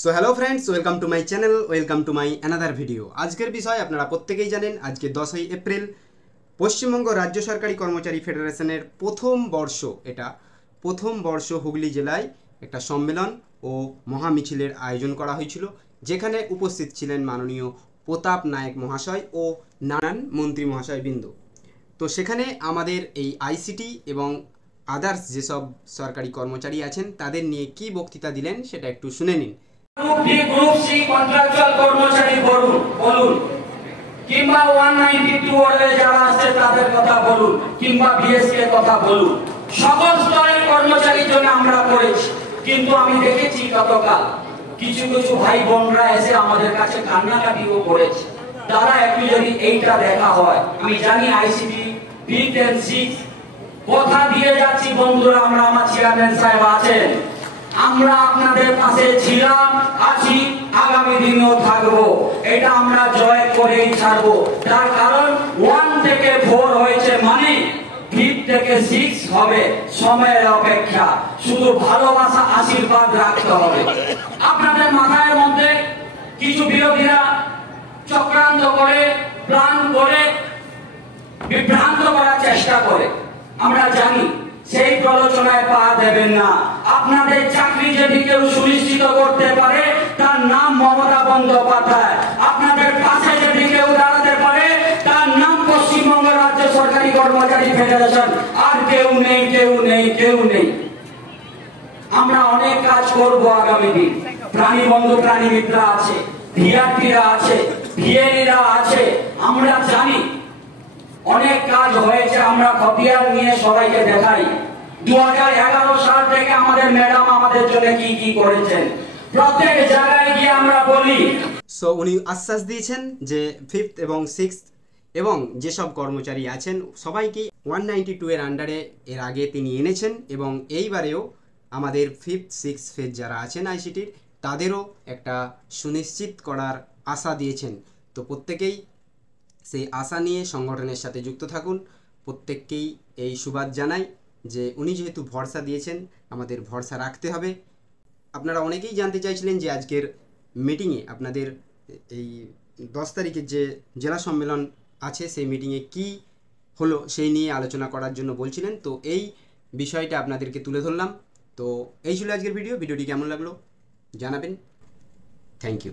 So hello friends, welcome to my channel, welcome to my another video. আজকের বিষয় আপনারা প্রত্যেকেই জানেন, আজকে 10ই এপ্রিল পশ্চিমবঙ্গ রাজ্য সরকারি কর্মচারী ফেডারেশনের প্রথম বর্ষ হুগলি জেলায় একটা সম্মেলন ও মহামিছিলের আয়োজন করা হয়েছিল, যেখানে উপস্থিত ছিলেন মাননীয় প্রতাপ নায়েক মহাশয় ও নানান মন্ত্রী মহাশয়বৃন্দ। তো সেখানে আমাদের এই আইসিটি এবং আদার্স যেসব সরকারি কর্মচারী আছেন তাদের নিয়ে কি বক্তৃতা দিলেন সেটা একটু শুনে নিন। গ্রুপ সি কন্ট্রাকচুয়াল কর্মচারী বলুন কিংবা 192 ওয়ার্ডে যারা আছে তাদের কথা বলুন কিংবা বিএসকে কথা বলুন, সকল স্তরের কর্মচারীর জন্য আমরা করেছি। কিন্তু আমি দেখেছি গতকাল কিছু ভাই বোনরা এসে আমাদের কাছে কান্নাকাটিও করেছে। তারা একটু যদি এইটা দেখা হয়, আমি জানি আইসিটি ফিফথ এন্ড সিক্স কথা দিয়ে যাচ্ছি বন্ধুরা, আমরা আমার চেয়ারম্যান সাহেব আছেন, আমরা আপনাদের পাশে ছিলাম, আছি, আগামী দিনেও থাকবো। এটা আমরা জয় করেই ছাড়বো। তার কারণ 1 থেকে 4 হয়েছে, মানে 5 থেকে 6 হবে। সময়ের অপেক্ষা, শুধু ভালোবাসা আশীর্বাদ রাখতে হবে। আপনাদের মাথার মধ্যে কিছু বিরোধীরা চক্রান্ত করে, প্ল্যান করে, বিভ্রান্ত করার চেষ্টা করে। আমরা জানি সেই প্রলোচনায় পা দেবেন না। আপনাদের চাকরি যদি কেউ সুনিশ্চিত করতে পারে তার নাম মমতা বন্দ্যোপাধ্যায়। আপনাদের পাশে যদি কেউ দাঁড়াতে পারে তার নাম পশ্চিমবঙ্গ রাজ্য সরকারি কর্মচারী ফেডারেশন। আর কেউ নেই। আমরা অনেক কাজ করব আগামী দিন। প্রাণী বন্ধু প্রাণী মিত্র আছে, ভিআরপিরা আছে, ভিএলইরা আছে। আমরা জানি অনেক কাজ হয়েছে, আমরা খতিয়ান নিয়ে সবাইকে দেখাই। 2011 সাল থেকে আমাদের ম্যাডাম আমাদের জন্য কি করেছেন, প্রত্যেক জায়গায় গিয়ে আমরা বলি। সো উনি আশ্বাস দিয়েছেন যে 5th এবং 6th এবং যেসব কর্মচারী আছেন সবাইকে 192 এর আন্ডারে এর আগে তিনি এনেছেন, এবং এইবারেও আমাদের 5th 6th ফেজ যারা আছেন আইসিটির তাদেরও একটা সুনিশ্চিত করার আশা দিয়েছেন। তো প্রত্যেকেই সেই আশা নিয়ে সংগঠনের সাথে যুক্ত থাকুন। প্রত্যেককেই এই সুবাদ জানাই যে উনি যেহেতু ভরসা দিয়েছেন, আমাদের ভরসা রাখতে হবে। আপনারা অনেকেই জানতে চাইছিলেন যে আজকের মিটিংয়ে আপনাদের এই 10 তারিখের যে জেলা সম্মেলন আছে সেই মিটিংয়ে কি হলো সেই নিয়ে আলোচনা করার জন্য বলছিলেন। তো এই বিষয়টা আপনাদেরকে তুলে ধরলাম। তো এই ছিল আজকের ভিডিওটি কেমন লাগলো জানাবেন। Thank you.